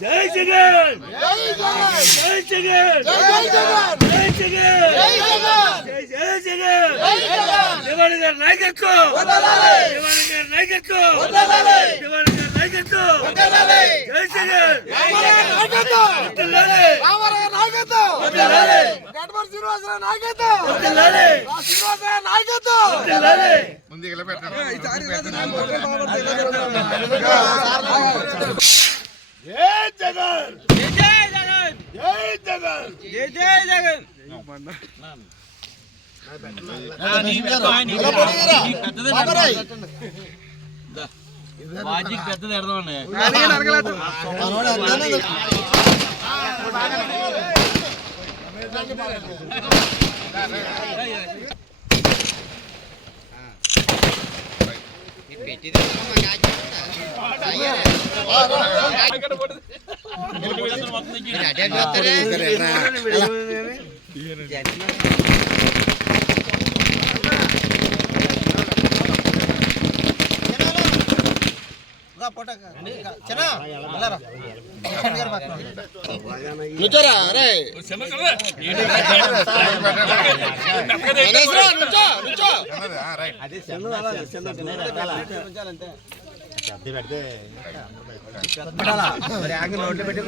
జై జగన్ జై జగన్ జై జగన్ జై జగన్ జై జగన్ జవాన్ గారి నాయకత్వం జవాన్ గారి నాయకత్వం జవాన్ గారి నాయకత్వం జై జగన్ జై జగన్ జై జగన్ జై జగన్ జై జగన్ పెద్దది ఎడదామండి నుంచోరా రే నోట్లు పెట్టి